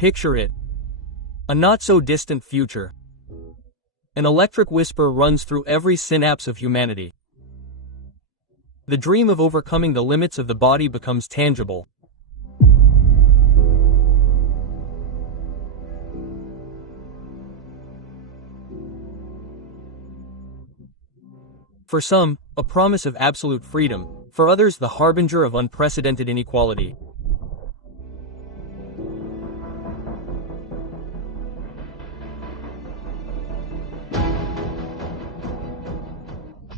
Picture it. A not-so-distant future. An electric whisper runs through every synapse of humanity. The dream of overcoming the limits of the body becomes tangible. For some, a promise of absolute freedom, for others the harbinger of unprecedented inequality.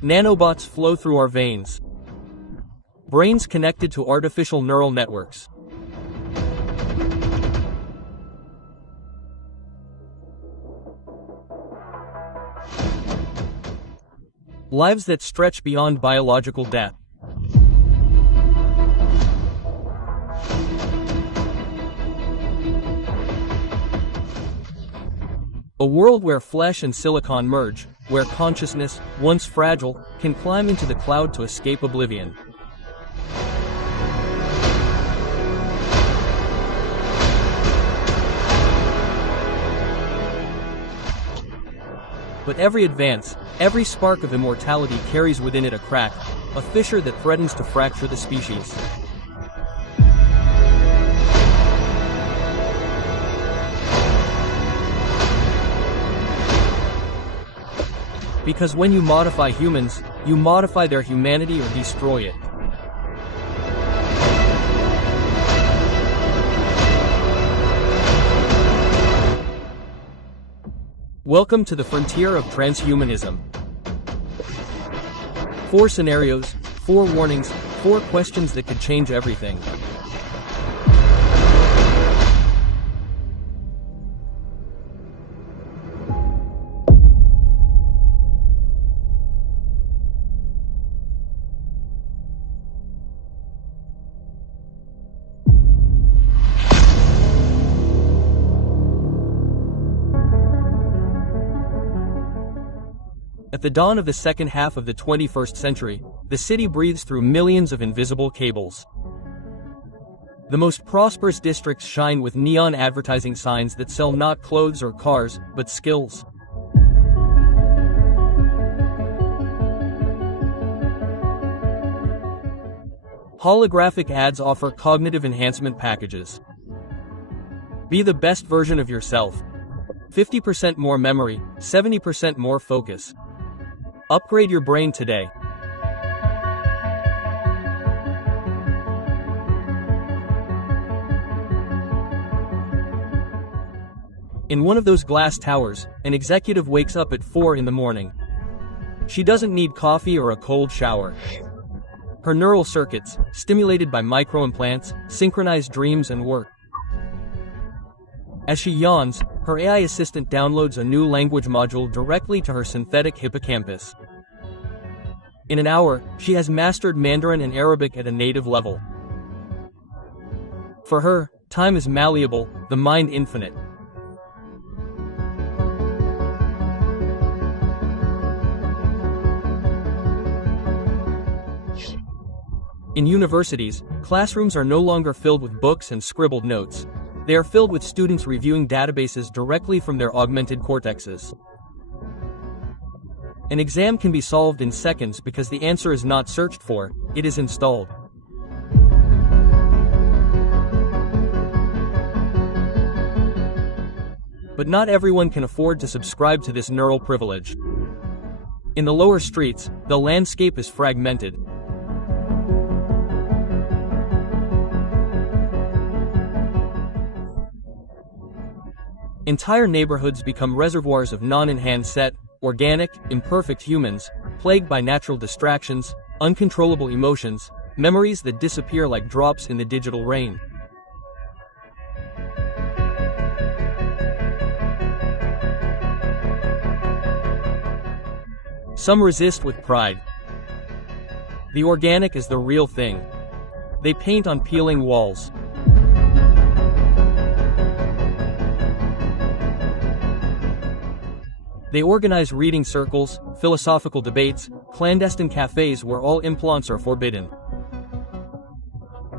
Nanobots flow through our veins. Brains connected to artificial neural networks. Lives that stretch beyond biological death. A world where flesh and silicon merge, where consciousness, once fragile, can climb into the cloud to escape oblivion. But every advance, every spark of immortality carries within it a crack, a fissure that threatens to fracture the species. Because when you modify humans, you modify their humanity or destroy it. Welcome to the frontier of transhumanism. 4 scenarios, 4 warnings, 4 questions that could change everything. At the dawn of the second half of the 21st century, the city breathes through millions of invisible cables. The most prosperous districts shine with neon advertising signs that sell not clothes or cars, but skills. Holographic ads offer cognitive enhancement packages. Be the best version of yourself. 50% more memory, 70% more focus. Upgrade your brain today. In one of those glass towers, an executive wakes up at 4 in the morning. She doesn't need coffee or a cold shower. Her neural circuits, stimulated by microimplants, synchronize dreams and work. As she yawns, her AI assistant downloads a new language module directly to her synthetic hippocampus. In an hour, she has mastered Mandarin and Arabic at a native level. For her, time is malleable, the mind infinite. In universities, classrooms are no longer filled with books and scribbled notes. They are filled with students reviewing databases directly from their augmented cortexes. An exam can be solved in seconds because the answer is not searched for, it is installed. But not everyone can afford to subscribe to this neural privilege. In the lower streets, the landscape is fragmented. Entire neighborhoods become reservoirs of non-enhanced set, organic, imperfect humans, plagued by natural distractions, uncontrollable emotions, memories that disappear like drops in the digital rain. Some resist with pride. The organic is the real thing. They paint on peeling walls. They organize reading circles, philosophical debates, clandestine cafes where all implants are forbidden.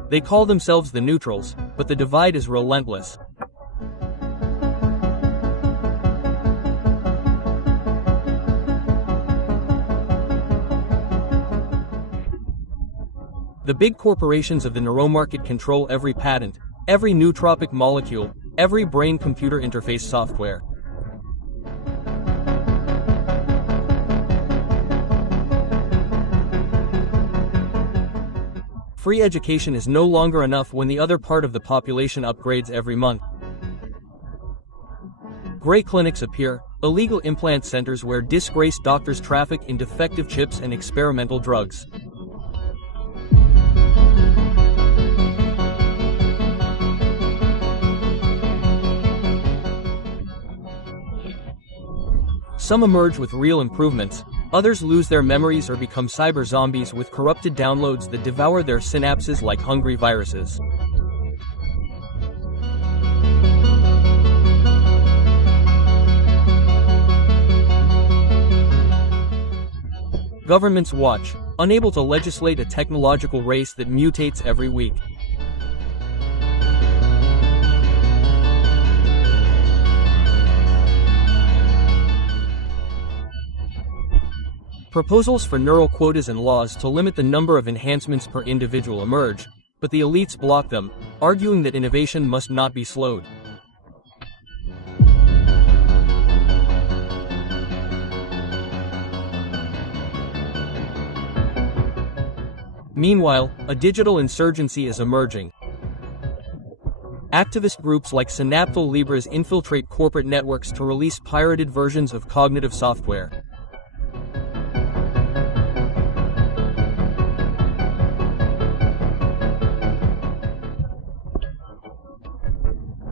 They call themselves the neutrals, but the divide is relentless. The big corporations of the neuromarket control every patent, every nootropic molecule, every brain-computer interface software. Free education is no longer enough when the other part of the population upgrades every month. Gray clinics appear, illegal implant centers where disgraced doctors traffic in defective chips and experimental drugs. Some emerge with real improvements, others lose their memories or become cyber zombies with corrupted downloads that devour their synapses like hungry viruses. Governments watch, unable to legislate a technological race that mutates every week. Proposals for neural quotas and laws to limit the number of enhancements per individual emerge, but the elites block them, arguing that innovation must not be slowed. Meanwhile, a digital insurgency is emerging. Activist groups like Synaptal Libras infiltrate corporate networks to release pirated versions of cognitive software.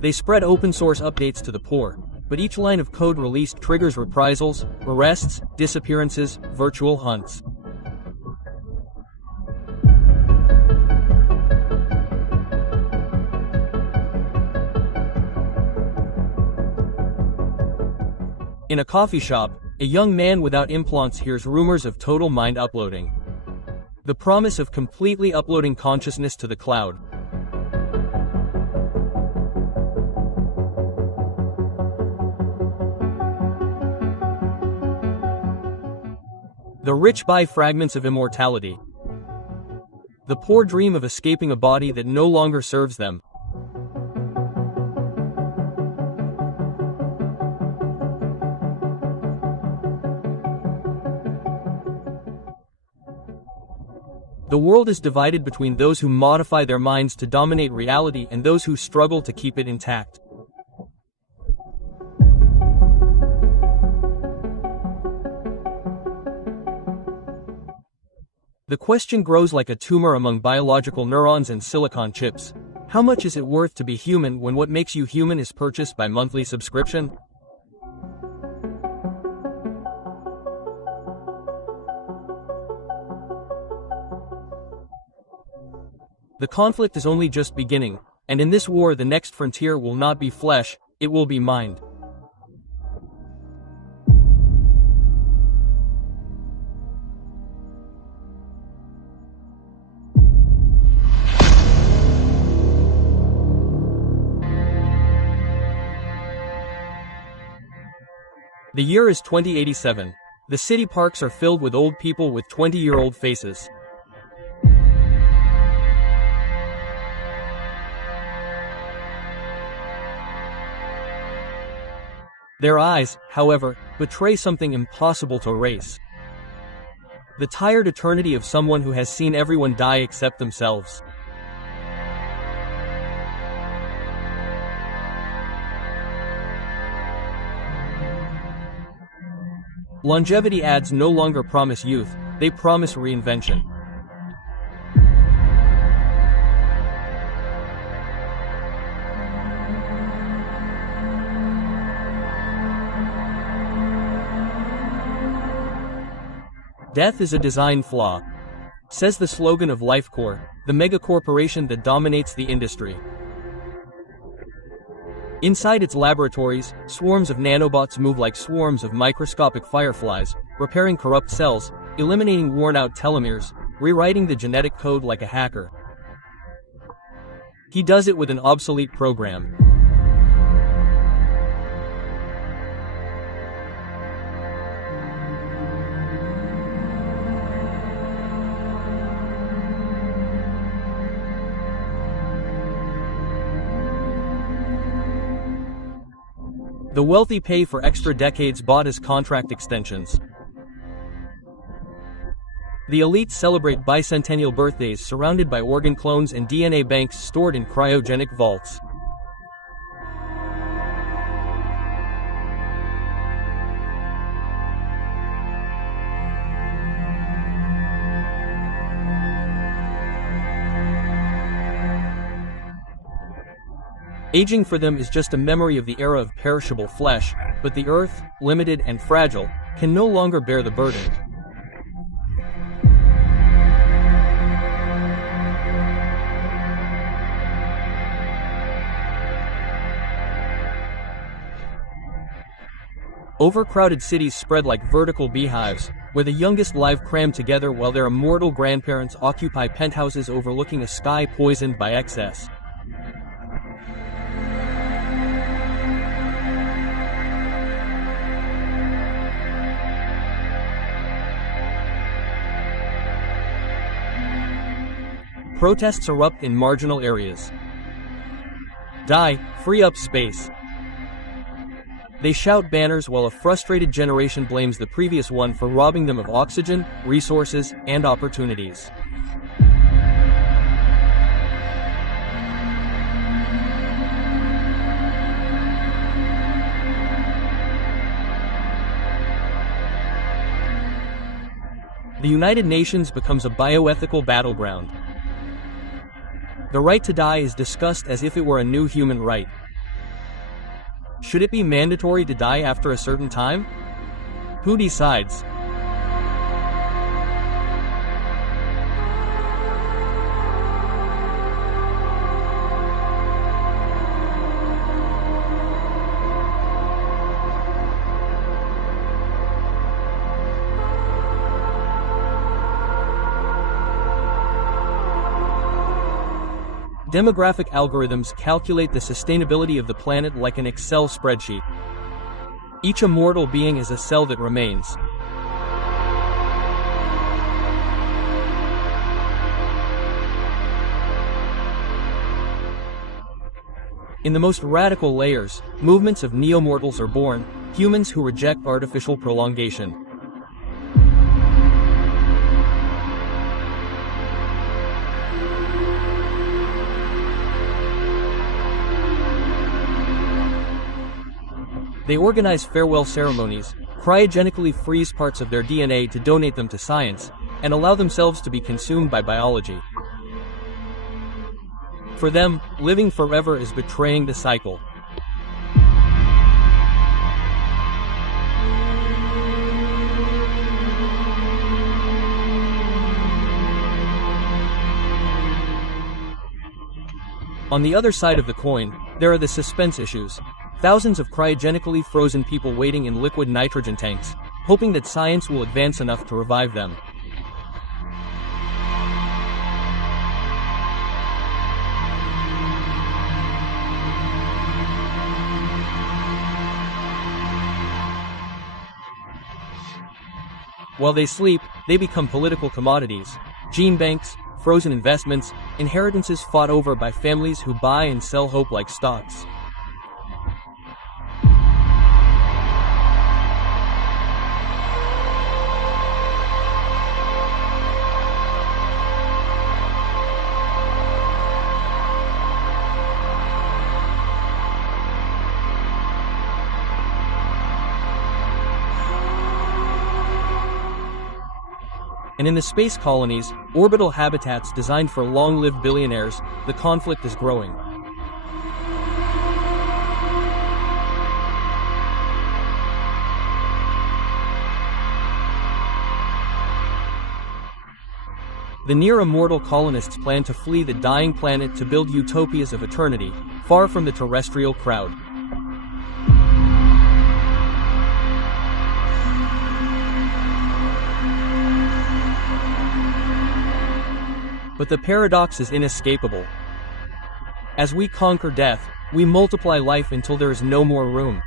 They spread open-source updates to the poor, but each line of code released triggers reprisals, arrests, disappearances, virtual hunts. In a coffee shop, a young man without implants hears rumors of total mind uploading. The promise of completely uploading consciousness to the cloud. The rich buy fragments of immortality. The poor dream of escaping a body that no longer serves them. The world is divided between those who modify their minds to dominate reality and those who struggle to keep it intact. The question grows like a tumor among biological neurons and silicon chips. How much is it worth to be human when what makes you human is purchased by monthly subscription? The conflict is only just beginning, and in this war the next frontier will not be flesh, it will be mind. The year is 2087. The city parks are filled with old people with 20-year-old faces. Their eyes, however, betray something impossible to erase. The tired eternity of someone who has seen everyone die except themselves. Longevity ads no longer promise youth, they promise reinvention. Death is a design flaw, says the slogan of LifeCore, the mega-corporation that dominates the industry. Inside its laboratories, swarms of nanobots move like swarms of microscopic fireflies, repairing corrupt cells, eliminating worn-out telomeres, rewriting the genetic code like a hacker. He does it with an obsolete program. The wealthy pay for extra decades bought as contract extensions. The elite celebrate bicentennial birthdays surrounded by organ clones and DNA banks stored in cryogenic vaults. Aging for them is just a memory of the era of perishable flesh, but the Earth, limited and fragile, can no longer bear the burden. Overcrowded cities spread like vertical beehives, where the youngest live crammed together while their immortal grandparents occupy penthouses overlooking a sky poisoned by excess. Protests erupt in marginal areas. Die, free up space. They shout banners while a frustrated generation blames the previous one for robbing them of oxygen, resources, and opportunities. The United Nations becomes a bioethical battleground. The right to die is discussed as if it were a new human right. Should it be mandatory to die after a certain time? Who decides? Demographic algorithms calculate the sustainability of the planet like an Excel spreadsheet. Each immortal being is a cell that remains. In the most radical layers, movements of neomortals are born, humans who reject artificial prolongation. They organize farewell ceremonies, cryogenically freeze parts of their DNA to donate them to science, and allow themselves to be consumed by biology. For them, living forever is betraying the cycle. On the other side of the coin, there are the suspense issues. Thousands of cryogenically frozen people waiting in liquid nitrogen tanks, hoping that science will advance enough to revive them. While they sleep, they become political commodities. Gene banks, frozen investments, inheritances fought over by families who buy and sell hope like stocks. And in the space colonies, orbital habitats designed for long-lived billionaires, the conflict is growing. The near-immortal colonists plan to flee the dying planet to build utopias of eternity, far from the terrestrial crowd. But the paradox is inescapable. As we conquer death, we multiply life until there is no more room.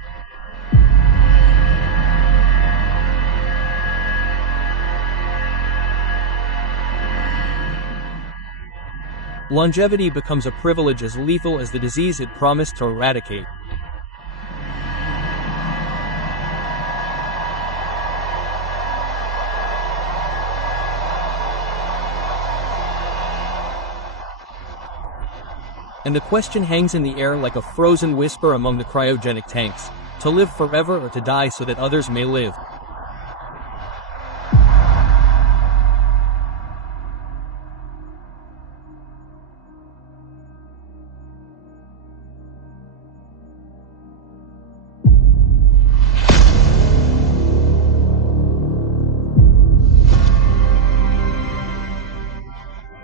Longevity becomes a privilege as lethal as the disease it promised to eradicate. And the question hangs in the air like a frozen whisper among the cryogenic tanks: to live forever or to die so that others may live.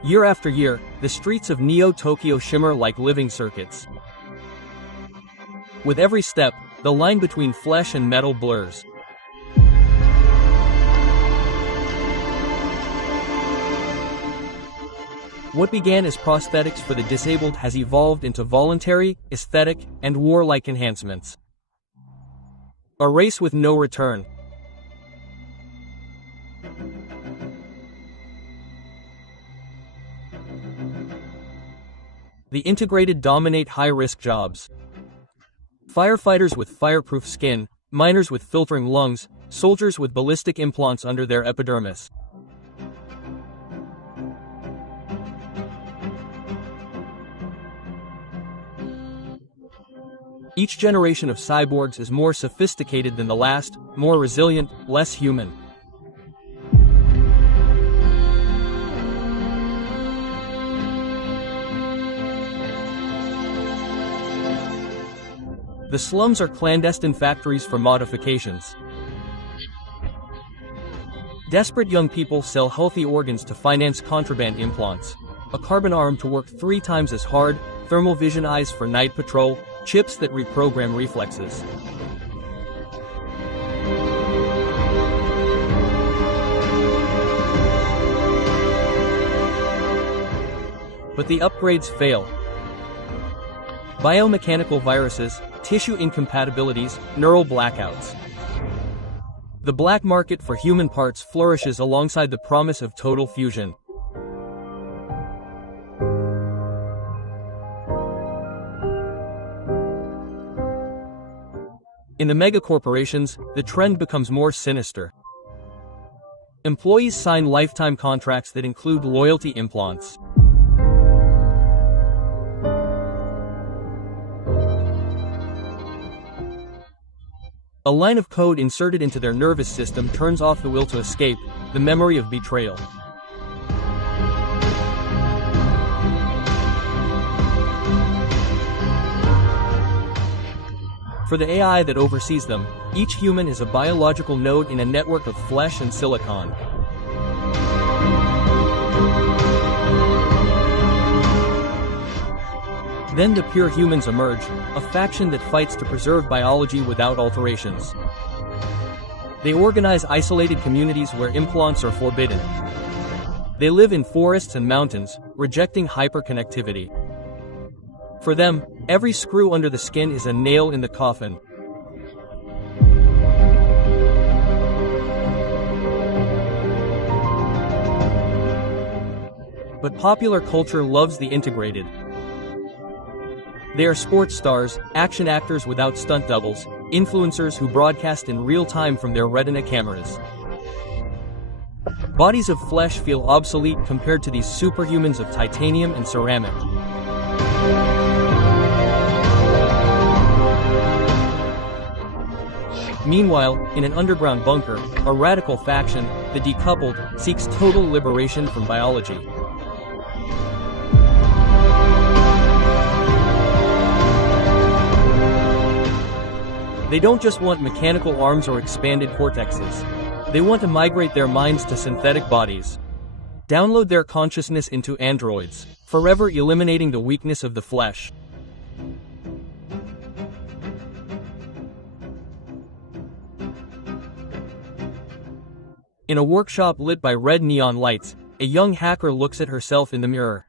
Year after year, the streets of Neo-Tokyo shimmer like living circuits. With every step, the line between flesh and metal blurs. What began as prosthetics for the disabled has evolved into voluntary, aesthetic, and warlike enhancements. A race with no return. The integrated dominate high-risk jobs. Firefighters with fireproof skin, miners with filtering lungs, soldiers with ballistic implants under their epidermis. Each generation of cyborgs is more sophisticated than the last, more resilient, less human. The slums are clandestine factories for modifications. Desperate young people sell healthy organs to finance contraband implants. A carbon arm to work 3 times as hard, thermal vision eyes for night patrol, chips that reprogram reflexes. But the upgrades fail. Biomechanical viruses, tissue incompatibilities, neural blackouts. The black market for human parts flourishes alongside the promise of total fusion. In the megacorporations, the trend becomes more sinister. Employees sign lifetime contracts that include loyalty implants. A line of code inserted into their nervous system turns off the will to escape, the memory of betrayal. For the AI that oversees them, each human is a biological node in a network of flesh and silicon. Then the pure humans emerge, a faction that fights to preserve biology without alterations. They organize isolated communities where implants are forbidden. They live in forests and mountains, rejecting hyperconnectivity. For them, every screw under the skin is a nail in the coffin. But popular culture loves the integrated. They are sports stars, action actors without stunt doubles, influencers who broadcast in real time from their retina cameras. Bodies of flesh feel obsolete compared to these superhumans of titanium and ceramic. Meanwhile, in an underground bunker, a radical faction, the decoupled, seeks total liberation from biology. They don't just want mechanical arms or expanded cortexes. They want to migrate their minds to synthetic bodies. Download their consciousness into androids, forever eliminating the weakness of the flesh. In a workshop lit by red neon lights, a young hacker looks at herself in the mirror.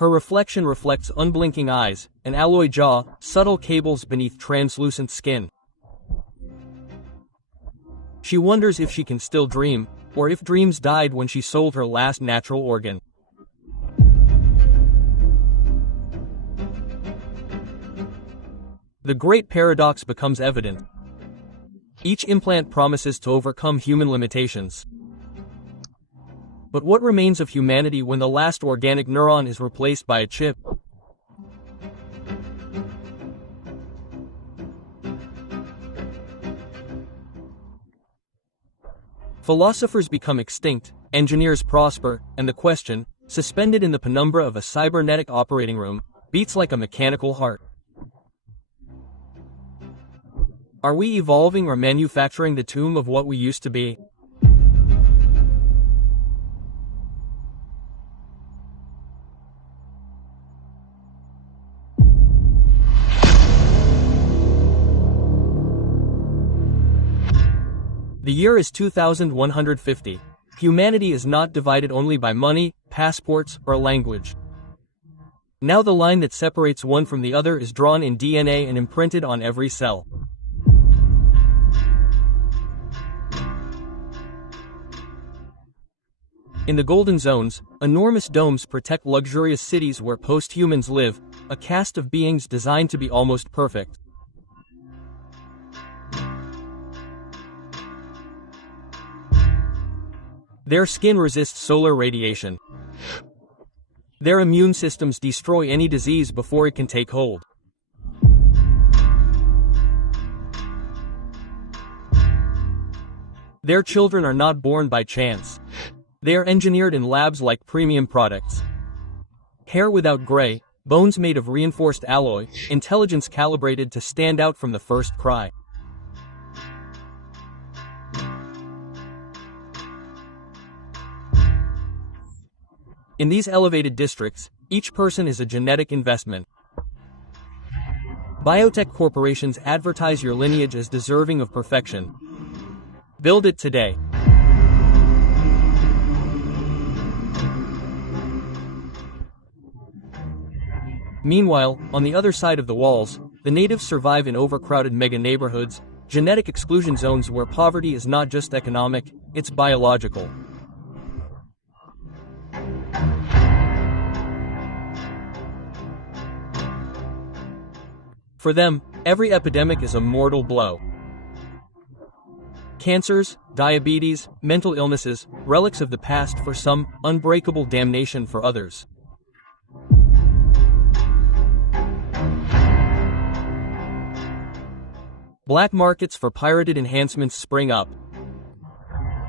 Her reflection reflects unblinking eyes, an alloy jaw, subtle cables beneath translucent skin. She wonders if she can still dream, or if dreams died when she sold her last natural organ. The great paradox becomes evident. Each implant promises to overcome human limitations. But what remains of humanity when the last organic neuron is replaced by a chip? Philosophers become extinct, engineers prosper, and the question, suspended in the penumbra of a cybernetic operating room, beats like a mechanical heart. Are we evolving or manufacturing the tomb of what we used to be? The year is 2150. Humanity is not divided only by money, passports, or language. Now the line that separates one from the other is drawn in DNA and imprinted on every cell. In the golden zones, enormous domes protect luxurious cities where post-humans live, a caste of beings designed to be almost perfect. Their skin resists solar radiation. Their immune systems destroy any disease before it can take hold. Their children are not born by chance. They are engineered in labs like premium products. Hair without gray, bones made of reinforced alloy, intelligence calibrated to stand out from the first cry. In these elevated districts, each person is a genetic investment. Biotech corporations advertise your lineage as deserving of perfection. Build it today. Meanwhile, on the other side of the walls, the natives survive in overcrowded mega neighborhoods, genetic exclusion zones where poverty is not just economic, it's biological. For them, every epidemic is a mortal blow. Cancers, diabetes, mental illnesses, relics of the past for some, unbreakable damnation for others. Black markets for pirated enhancements spring up.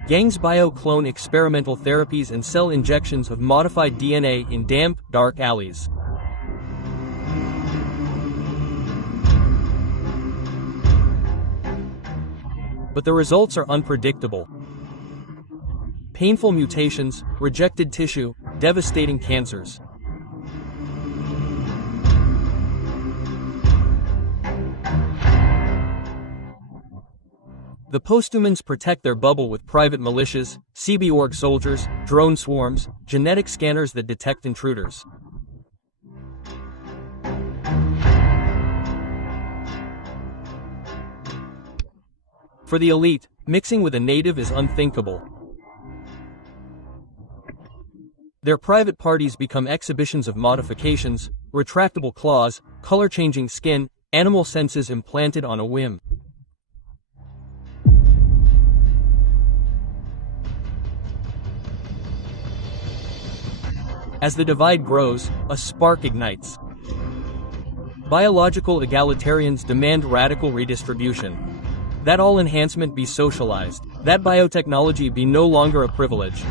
Gangs bio-clone experimental therapies and sell injections of modified DNA in damp, dark alleys. But the results are unpredictable. Painful mutations, rejected tissue, devastating cancers. The posthumans protect their bubble with private militias, CB-org soldiers, drone swarms, genetic scanners that detect intruders. For the elite, mixing with a native is unthinkable. Their private parties become exhibitions of modifications, retractable claws, color-changing skin, animal senses implanted on a whim. As the divide grows, a spark ignites. Biological egalitarians demand radical redistribution. That all enhancement be socialized. That biotechnology be no longer a privilege.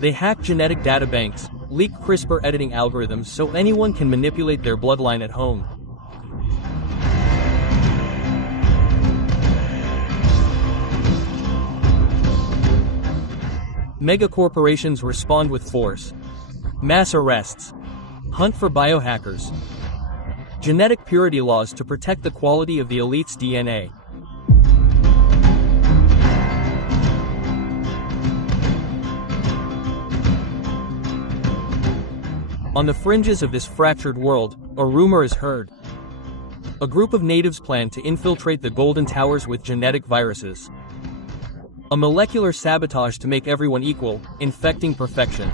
They hack genetic databanks, leak CRISPR editing algorithms so anyone can manipulate their bloodline at home. Megacorporations respond with force. Mass arrests. Hunt for biohackers. Genetic purity laws to protect the quality of the elite's DNA. On the fringes of this fractured world, a rumor is heard. A group of natives plan to infiltrate the Golden Towers with genetic viruses. A molecular sabotage to make everyone equal, infecting perfection.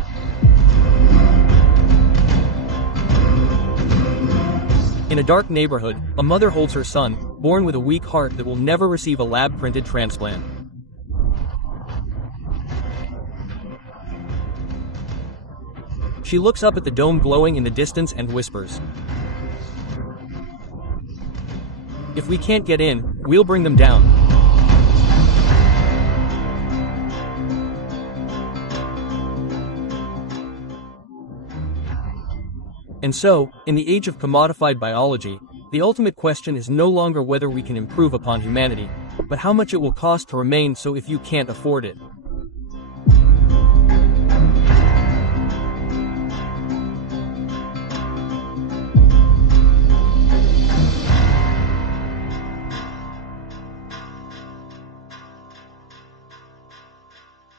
In a dark neighborhood, a mother holds her son, born with a weak heart that will never receive a lab-printed transplant. She looks up at the dome glowing in the distance and whispers, "If we can't get in, we'll bring them down." And so, in the age of commodified biology, the ultimate question is no longer whether we can improve upon humanity, but how much it will cost to remain so if you can't afford it.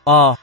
Ah,